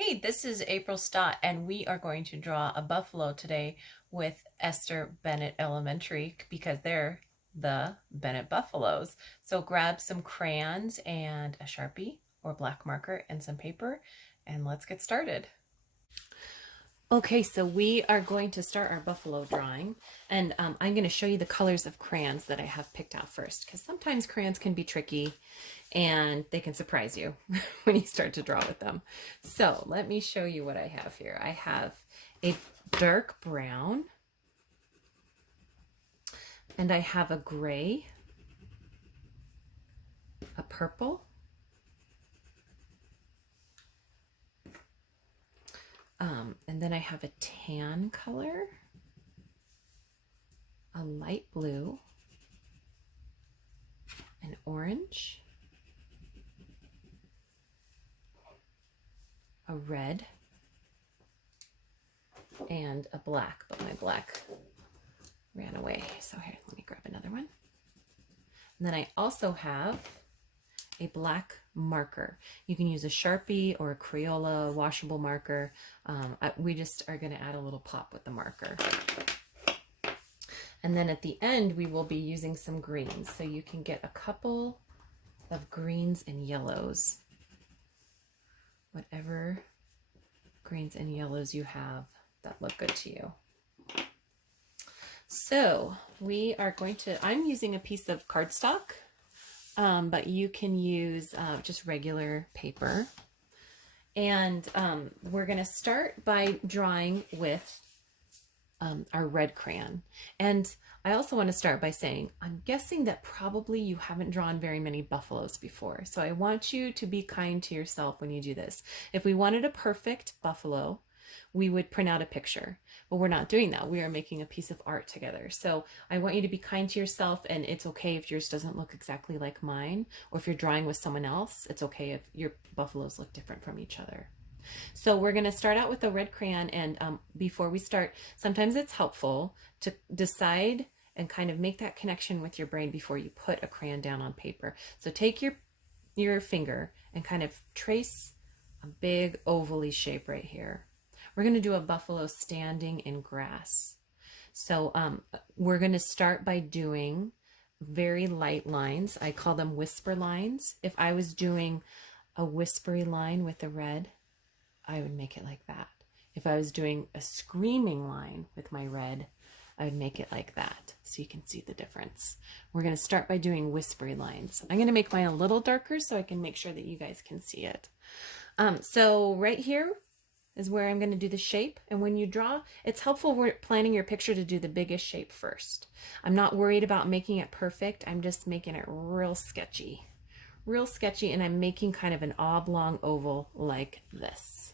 Hey, this is April Stott, and we are going to draw a buffalo today with Esther Bennett Elementary because they're the Bennett Buffaloes. So grab some crayons and a Sharpie or black marker and some paper, and let's get started. Okay, so we are going to start our buffalo drawing, and I'm going to show you the colors of crayons that I have picked out first, because sometimes crayons can be tricky and they can surprise you when you start to draw with them. So let me show you what I have here. I have a dark brown, and I have a gray, a purple, and then I have a tan color, a light blue, an orange, a red, and a black, but my black ran away. So here, let me grab another one. And then I also have a black marker. You can use a Sharpie or a Crayola washable marker. We just are going to add a little pop with the marker. And then at the end, we will be using some greens. So you can get a couple of greens and yellows. Whatever greens and yellows you have that look good to you. So we are going to, I'm using a piece of cardstock, but you can use just regular paper. And we're going to start by drawing with our red crayon. And I also want to start by saying, I'm guessing that probably you haven't drawn very many buffaloes before. So I want you to be kind to yourself when you do this. If we wanted a perfect buffalo, we would print out a picture, but we're not doing that. We are making a piece of art together. So I want you to be kind to yourself, and it's okay if yours doesn't look exactly like mine, or if you're drawing with someone else, it's okay if your buffaloes look different from each other. So we're going to start out with a red crayon, and before we start, sometimes it's helpful to decide and kind of make that connection with your brain before you put a crayon down on paper. So take your finger and kind of trace a big ovally shape right here. We're going to do a buffalo standing in grass. So we're going to start by doing very light lines. I call them whisper lines. If I was doing a whispery line with the red, I would make it like that. If I was doing a screaming line with my red, I would make it like that, so you can see the difference. We're going to start by doing whispery lines. I'm going to make mine a little darker so I can make sure that you guys can see it. So right here is where I'm going to do the shape. And when you draw, it's helpful when planning your picture to do the biggest shape first. I'm not worried about making it perfect. I'm just making it real sketchy. Real sketchy, and I'm making kind of an oblong oval like this.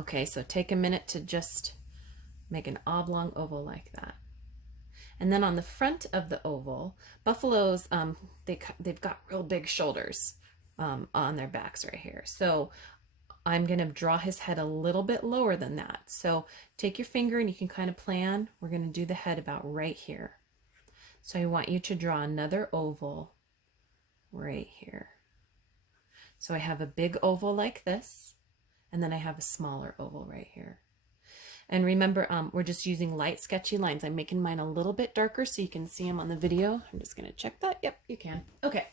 Okay, so take a minute to just make an oblong oval like that. And then on the front of the oval, buffaloes, they've got real big shoulders on their backs right here. So I'm going to draw his head a little bit lower than that. So take your finger and you can kind of plan. We're going to do the head about right here. So I want you to draw another oval right here. So I have a big oval like this, and then I have a smaller oval right here. And remember, we're just using light sketchy lines. I'm making mine a little bit darker so you can see them on the video. I'm just going to check that. Yep, you can. Okay.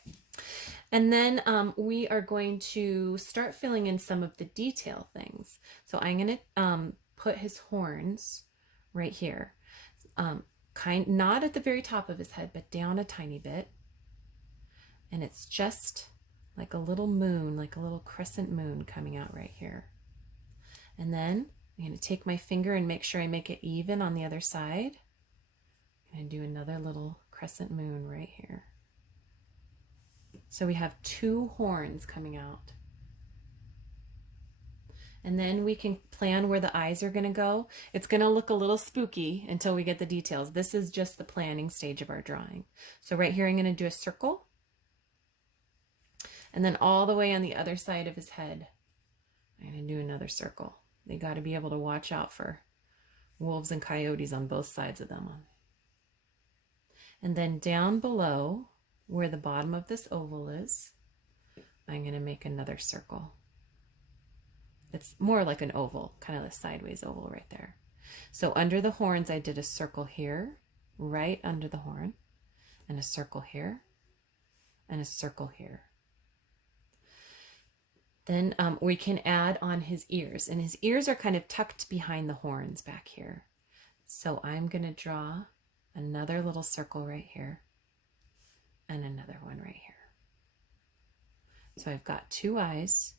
And then we are going to start filling in some of the detail things. So I'm going to put his horns right here. Not at the very top of his head, but down a tiny bit. And it's just like a little moon, like a little crescent moon coming out right here. And then I'm going to take my finger and make sure I make it even on the other side. I'm going to do another little crescent moon right here. So we have two horns coming out. And then we can plan where the eyes are going to go. It's going to look a little spooky until we get the details. This is just the planning stage of our drawing. So right here I'm going to do a circle. And then all the way on the other side of his head, I'm going to do another circle. They got to be able to watch out for wolves and coyotes on both sides of them. And then down below, where the bottom of this oval is, I'm going to make another circle. it's more like an oval, kind of a sideways oval right there. So under the horns, I did a circle here, right under the horn, and a circle here, and a circle here. Then we can add on his ears, and his ears are kind of tucked behind the horns back here. So I'm going to draw another little circle right here, and another one right here. So I've got 2 eyes,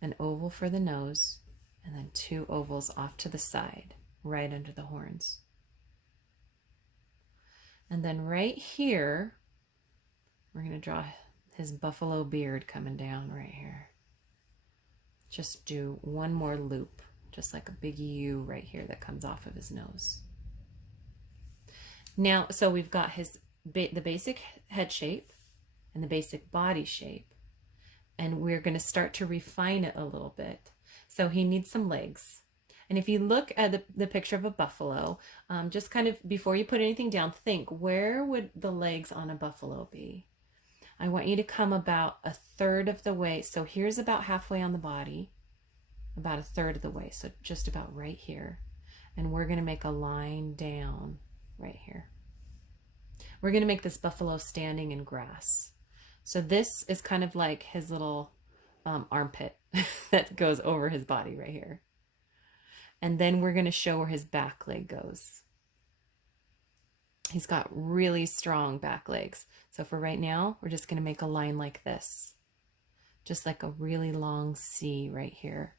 an oval for the nose, and then 2 ovals off to the side, right under the horns. And then right here, we're going to draw his buffalo beard coming down right here. Just do one more loop, just like a big U right here that comes off of his nose. Now, so we've got the basic head shape and the basic body shape, and we're going to start to refine it a little bit. So he needs some legs. And if you look at the picture of a buffalo, just kind of before you put anything down, think, where would the legs on a buffalo be? I want you to come about 1/3 of the way. So here's about halfway on the body, about 1/3 of the way. So just about right here. And we're going to make a line down right here. We're going to make this buffalo standing in grass. So this is kind of like his little armpit that goes over his body right here. And then we're going to show where his back leg goes. He's got really strong back legs. So for right now, we're just going to make a line like this. Just like a really long C right here.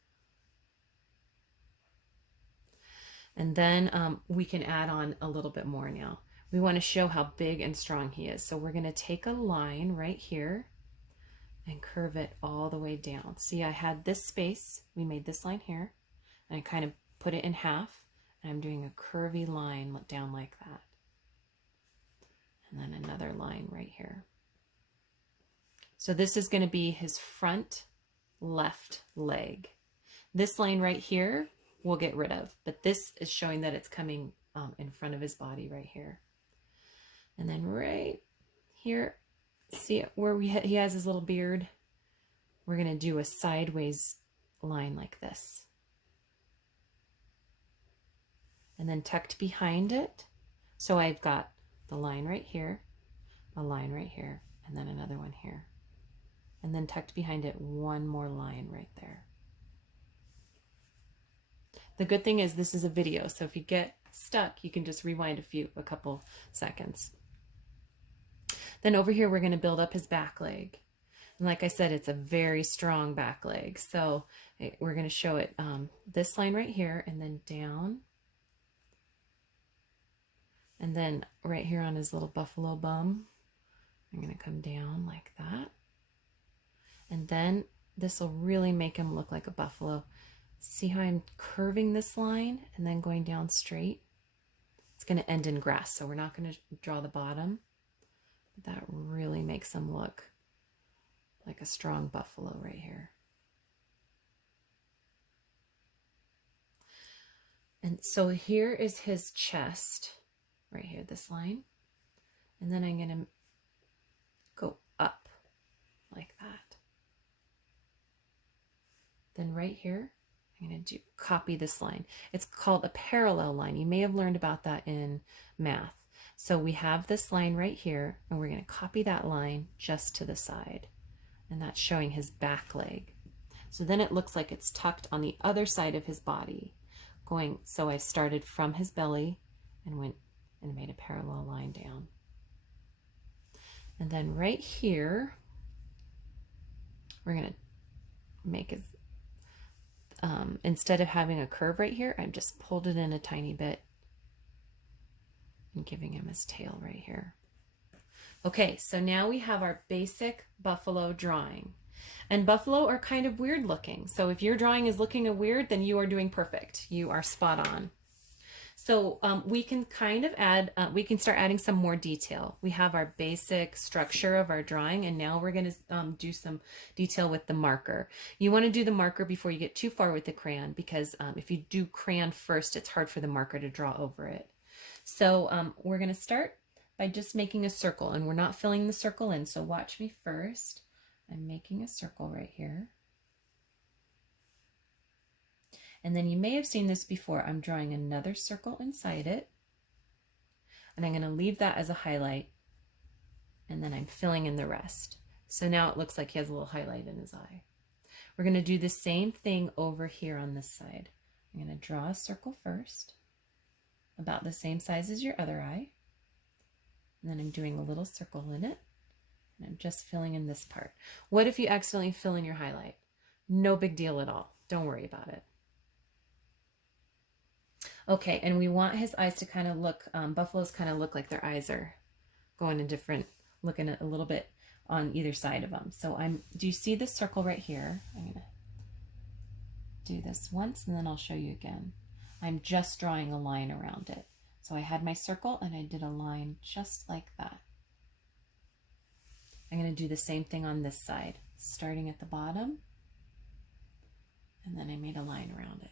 And then we can add on a little bit more now. We want to show how big and strong he is. So we're going to take a line right here and curve it all the way down. See, I had this space. We made this line here. And I kind of put it in half. And I'm doing a curvy line down like that. And then another line right here. So this is going to be his front left leg. This line right here we'll get rid of, but this is showing that it's coming in front of his body right here. And then right here, see where he has his little beard? We're going to do a sideways line like this. And then tucked behind it, so I've got the line right here, a line right here, and then another one here. And then tucked behind it, one more line right there. The good thing is this is a video, so if you get stuck, you can just rewind a couple seconds. Then over here, we're going to build up his back leg. And like I said, it's a very strong back leg. So we're going to show it this line right here, and then down. And then right here on his little buffalo bum, I'm going to come down like that. And then this will really make him look like a buffalo. See how I'm curving this line and then going down straight? It's going to end in grass, so we're not going to draw the bottom. But that really makes him look like a strong buffalo right here. And so here is his chest, right here, this line. And then I'm going to go up like that. Then right here, I'm going to copy this line. It's called a parallel line. You may have learned about that in math. So we have this line right here, and we're going to copy that line just to the side. And that's showing his back leg. So then it looks like it's tucked on the other side of his body. So I started from his belly and went and made a parallel line down. And then right here, we're going to make his, instead of having a curve right here, I've just pulled it in a tiny bit and giving him his tail right here. Okay, so now we have our basic buffalo drawing. And buffalo are kind of weird looking. So if your drawing is looking weird, then you are doing perfect. You are spot on. So we can kind of add, we can start adding some more detail. We have our basic structure of our drawing, and now we're going to do some detail with the marker. You want to do the marker before you get too far with the crayon, because if you do crayon first, it's hard for the marker to draw over it. So we're going to start by just making a circle, and we're not filling the circle in. So watch me first. I'm making a circle right here. And then you may have seen this before. I'm drawing another circle inside it. And I'm going to leave that as a highlight. And then I'm filling in the rest. So now it looks like he has a little highlight in his eye. We're going to do the same thing over here on this side. I'm going to draw a circle first, about the same size as your other eye. And then I'm doing a little circle in it. And I'm just filling in this part. What if you accidentally fill in your highlight? No big deal at all. Don't worry about it. Okay, and we want his eyes to kind of look, buffaloes kind of look like their eyes are going in different, looking at a little bit on either side of them. So do you see this circle right here? I'm going to do this once and then I'll show you again. I'm just drawing a line around it. So I had my circle and I did a line just like that. I'm going to do the same thing on this side, starting at the bottom, and then I made a line around it.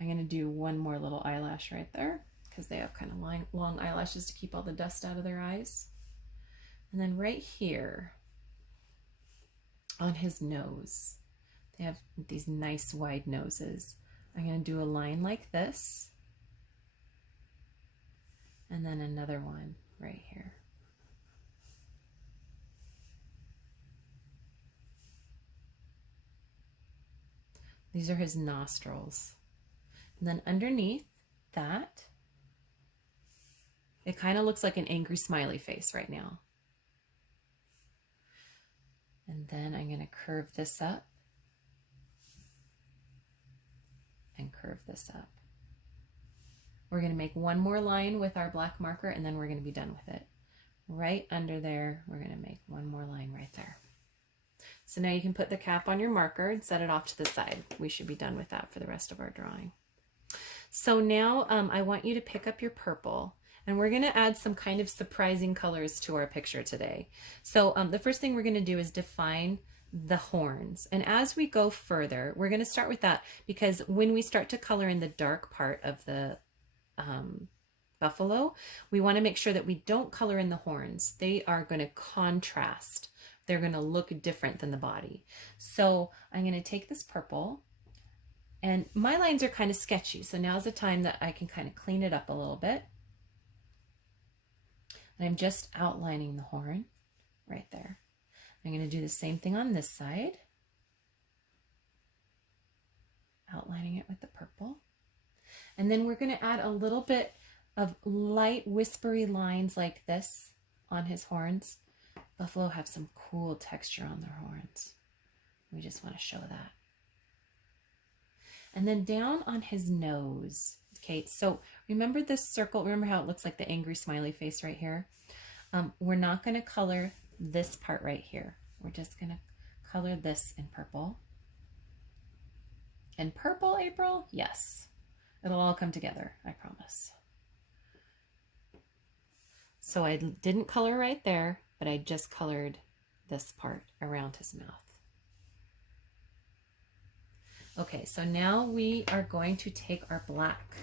I'm going to do one more little eyelash right there because they have kind of long eyelashes to keep all the dust out of their eyes. And then right here on his nose, they have these nice wide noses. I'm going to do a line like this. And then another one right here. These are his nostrils. And then underneath that, it kind of looks like an angry smiley face right now. And then I'm going to curve this up and curve this up. We're going to make one more line with our black marker and then we're going to be done with it. Right under there, we're going to make one more line right there. So now you can put the cap on your marker and set it off to the side. We should be done with that for the rest of our drawing. So now I want you to pick up your purple and we're going to add some kind of surprising colors to our picture today. So the first thing we're going to do is define the horns. And as we go further, we're going to start with that because when we start to color in the dark part of the buffalo, we want to make sure that we don't color in the horns. They are going to contrast. They're going to look different than the body. So I'm going to take this purple, and my lines are kind of sketchy. So now's the time that I can kind of clean it up a little bit. And I'm just outlining the horn right there. I'm going to do the same thing on this side. Outlining it with the purple. And then we're going to add a little bit of light whispery lines like this on his horns. Buffalo have some cool texture on their horns. We just want to show that. And then down on his nose. Okay, so remember this circle, remember how it looks like the angry smiley face right here? We're not going to color this part right here. We're just going to color this in purple. And purple, April? Yes. It'll all come together, I promise. So I didn't color right there, but I just colored this part around his mouth. Okay, so now we are going to take our black.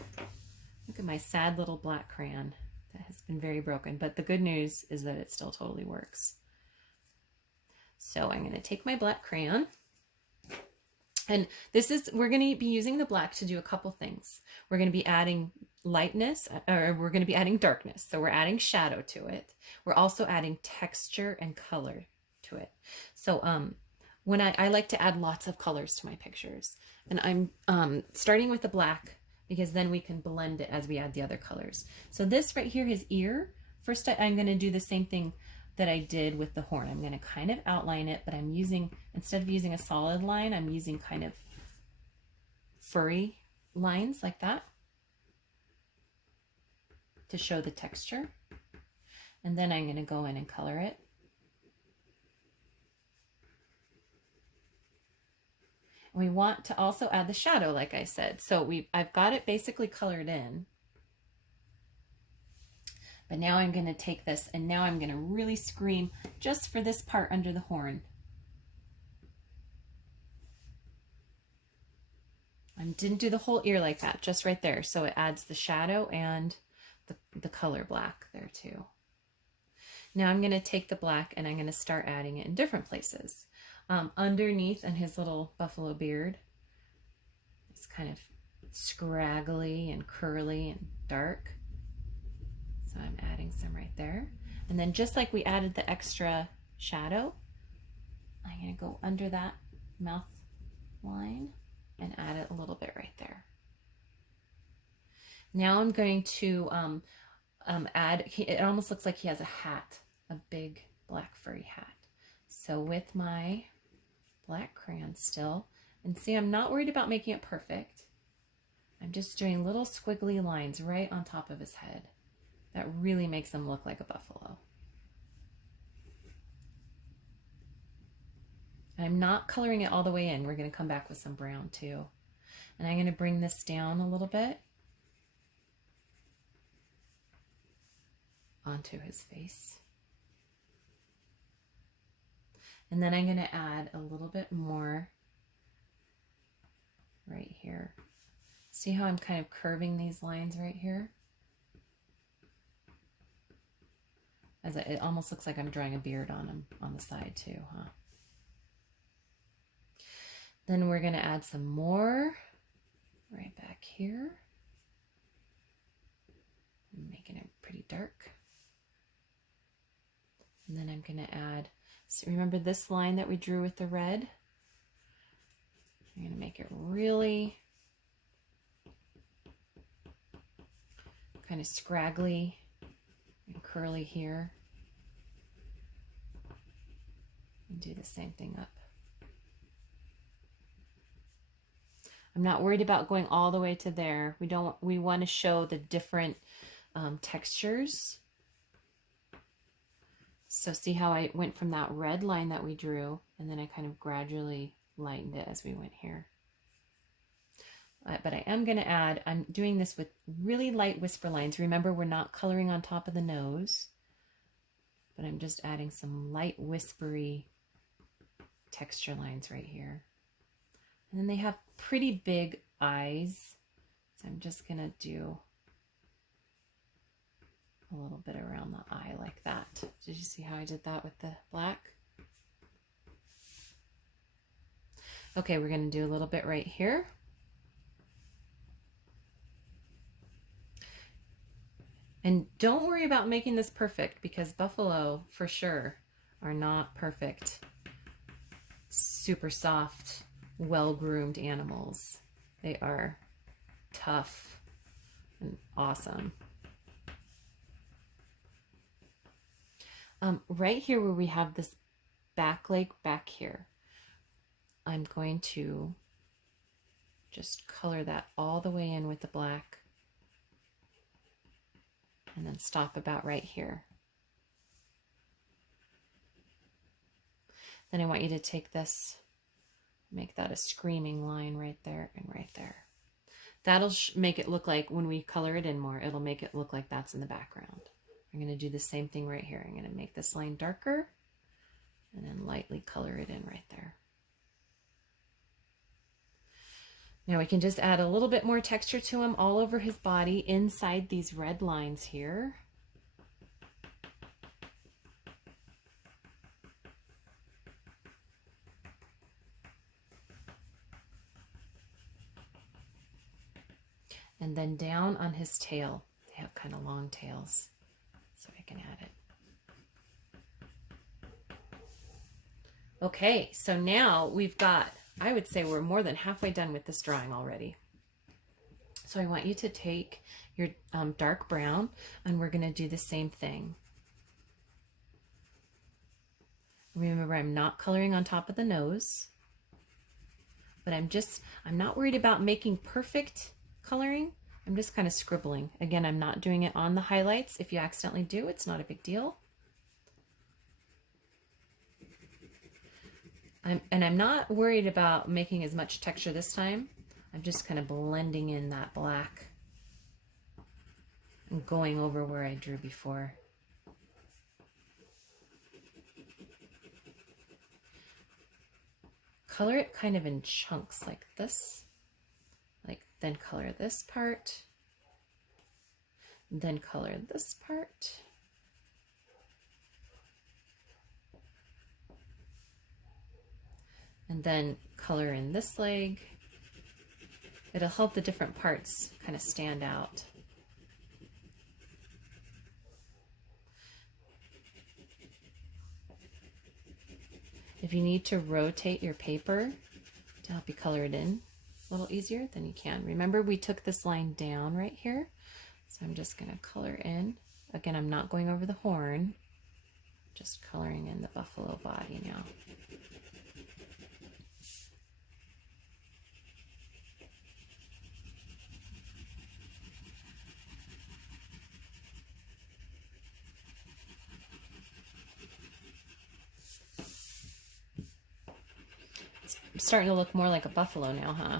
Look at my sad little black crayon that has been very broken, but the good news is that it still totally works. So I'm going to take my black crayon. And we're going to be using the black to do a couple things. We're going to be adding lightness, or we're going to be adding darkness. So we're adding shadow to it. We're also adding texture and color to it. So when I like to add lots of colors to my pictures, and I'm starting with the black because then we can blend it as we add the other colors. So this right here, his ear, first I'm going to do the same thing that I did with the horn. I'm going to kind of outline it, but I'm using, instead of using a solid line, I'm using kind of furry lines like that to show the texture. And then I'm going to go in and color it. We want to also add the shadow, like I said. So I've got it basically colored in. But now I'm going to take this and now I'm going to really scream just for this part under the horn. I didn't do the whole ear like that, just right there. So it adds the shadow and the color black there too. Now I'm going to take the black and I'm going to start adding it in different places. underneath and his little buffalo beard. It's kind of scraggly and curly and dark. So I'm adding some right there. And then just like we added the extra shadow, I'm going to go under that mouth line and add it a little bit right there. Now I'm going to add, it almost looks like he has a hat, a big black furry hat. So with my black crayon still, and see, I'm not worried about making it perfect. I'm just doing little squiggly lines right on top of his head. That really makes him look like a buffalo. I'm not coloring it all the way in. We're going to come back with some brown too. And I'm going to bring this down a little bit onto his face. And then I'm going to add a little bit more right here. See how I'm kind of curving these lines right here? It almost looks like I'm drawing a beard on him on the side too, huh? Then we're going to add some more right back here. I'm making it pretty dark. And then I'm going to add, so remember this line that we drew with the red? I'm going to make it really kind of scraggly and curly here. And do the same thing up. I'm not worried about going all the way to there. We want to show the different textures. So see how I went from that red line that we drew, and then I kind of gradually lightened it as we went here. But I am going to add, I'm doing this with really light whisper lines. Remember, we're not coloring on top of the nose, but I'm just adding some light whispery texture lines right here. And then they have pretty big eyes, so I'm just going to do a little bit around the eye like that. Did you see how I did that with the black? Okay, we're going to do a little bit right here. And don't worry about making this perfect, because buffalo, for sure, are not perfect, super soft, well-groomed animals. They are tough and awesome. Right here where we have this back leg back here, I'm going to just color that all the way in with the black and then stop about right here. Then I want you to take this, make that a screaming line right there and right there. That'll make it look like, when we color it in more, it'll make it look like that's in the background. I'm going to do the same thing right here. I'm going to make this line darker and then lightly color it in right there. Now we can just add a little bit more texture to him all over his body inside these red lines here. And then down on his tail. They have kind of long tails, so I can add it. Okay, so now we've got, I would say we're more than halfway done with this drawing already. So I want you to take your dark brown, and we're going to do the same thing. Remember, I'm not coloring on top of the nose, but I'm not worried about making perfect coloring. I'm just kind of scribbling. Again, I'm not doing it on the highlights. If you accidentally do, it's not a big deal. I'm not worried about making as much texture this time. I'm just kind of blending in that black and going over where I drew before. Color it kind of in chunks like this. Then color this part. Then color this part. and then color in this leg. It'll help the different parts kind of stand out. If you need to rotate your paper to help you color it in a little easier, then you can. Remember, we took this line down right here. So I'm just going to color in. Again, I'm not going over the horn, just coloring in the buffalo body now. It's starting to look more like a buffalo now, huh?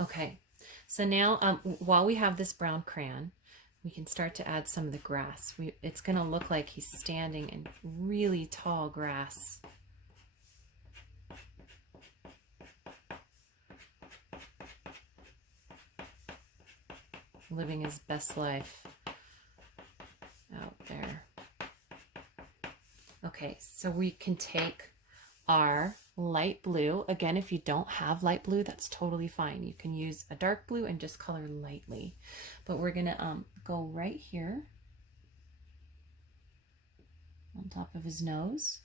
Okay, so now while we have this brown crayon, we can start to add some of the grass. It's going to look like he's standing in really tall grass. Living his best life out there. Okay, so we can take our light blue. Again, if you don't have light blue, that's totally fine. You can use a dark blue and just color lightly. But we're gonna go right here on top of his nose,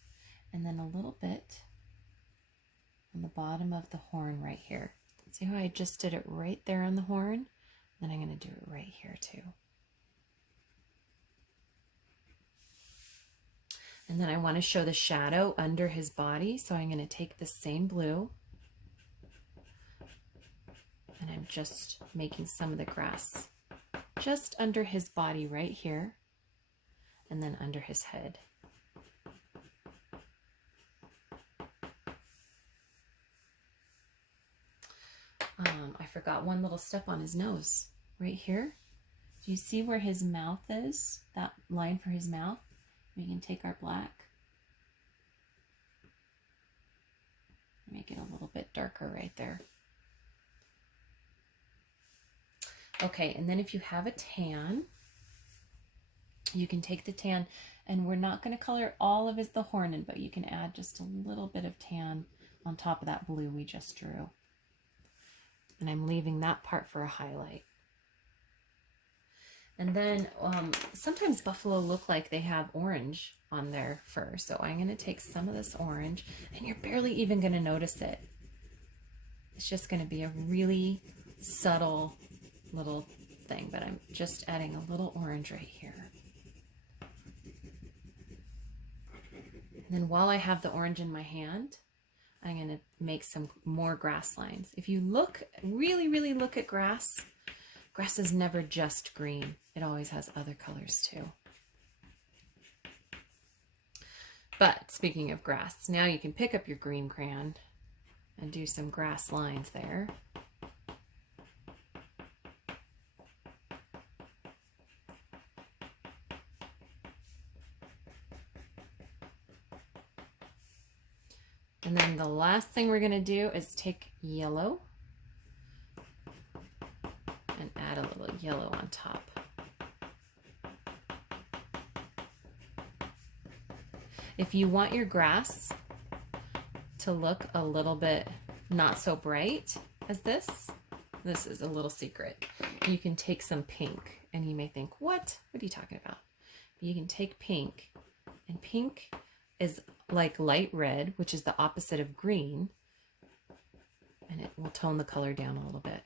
and then a little bit on the bottom of the horn right here. See how I just did it right there on the horn? Then I'm going to do it right here too. And then I want to show the shadow under his body, so I'm going to take the same blue and I'm just making some of the grass just under his body right here, and then under his head. I forgot one little step on his nose right here. Do you see where his mouth is? That line for his mouth? We can take our black, make it a little bit darker right there. Okay, and then if you have a tan, you can take the tan, and we're not going to color all of the horn in, but you can add just a little bit of tan on top of that blue we just drew. And I'm leaving that part for a highlight. And then sometimes buffalo look like they have orange on their fur. So I'm going to take some of this orange, and you're barely even going to notice it. It's just going to be a really subtle little thing, but I'm just adding a little orange right here. And then while I have the orange in my hand, I'm going to make some more grass lines. If you look, really look at grass, grass is never just green. It always has other colors too. But speaking of grass, now you can pick up your green crayon and do some grass lines there. And then the last thing we're going to do is take yellow and add a little yellow on top. If you want your grass to look a little bit not so bright as this is a little secret. You can take some pink, and you may think, what are you talking about? You can take pink, and pink is like light red, which is the opposite of green, and it will tone the color down a little bit.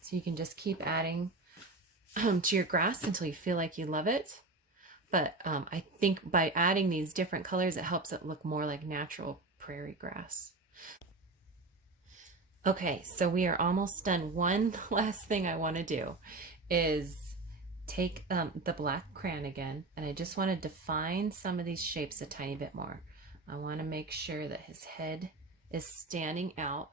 So you can just keep adding to your grass until you feel like you love it. But I think by adding these different colors, it helps it look more like natural prairie grass. Okay, so we are almost done. One last thing I want to do is take the black crayon again, and I just want to define some of these shapes a tiny bit more. I want to make sure that his head is standing out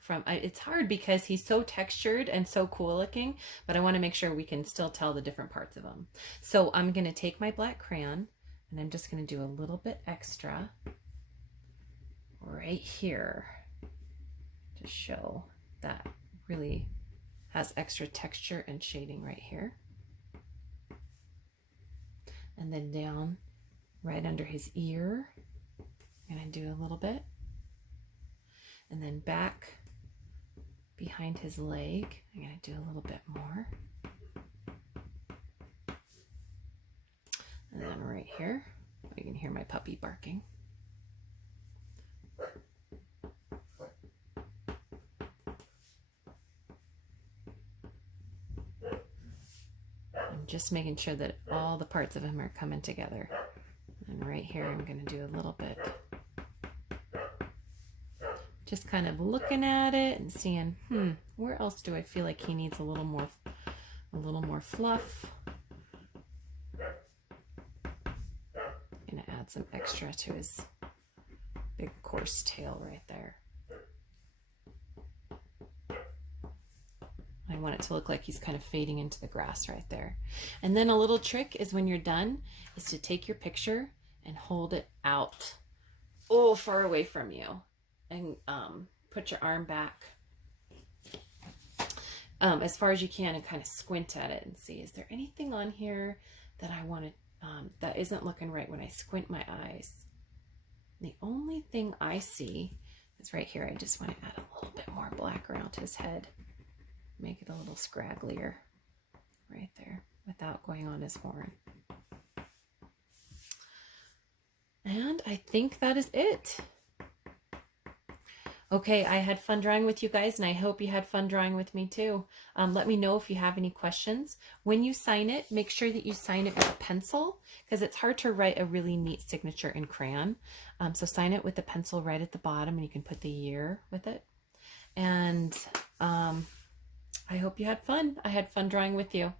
from, it's hard because he's so textured and so cool looking, but I want to make sure we can still tell the different parts of him. So I'm going to take my black crayon, and I'm just going to do a little bit extra right here to show that really has extra texture and shading right here. And then down right under his ear, I'm going to do a little bit. And then back behind his leg, I'm going to do a little bit more. And then right here, you can hear my puppy barking. I'm just making sure that all the parts of him are coming together. And right here, I'm going to do a little bit. Just kind of looking at it and seeing, where else do I feel like he needs a little more fluff. Gonna add some extra to his big coarse tail right there. I want it to look like he's kind of fading into the grass right there. And then a little trick is when you're done is to take your picture and hold it out far away from you, and put your arm back as far as you can and kind of squint at it and see, is there anything on here that I want to that isn't looking right when I squint my eyes. And the only thing I see is right here. I just want to add a little bit more black around his head, make it a little scragglier right there without going on his horn. And I think that is it. Okay, I had fun drawing with you guys, and I hope you had fun drawing with me too. Let me know if you have any questions. When you sign it, make sure that you sign it with a pencil, because it's hard to write a really neat signature in crayon. So sign it with the pencil right at the bottom, and you can put the year with it. And I hope you had fun. I had fun drawing with you.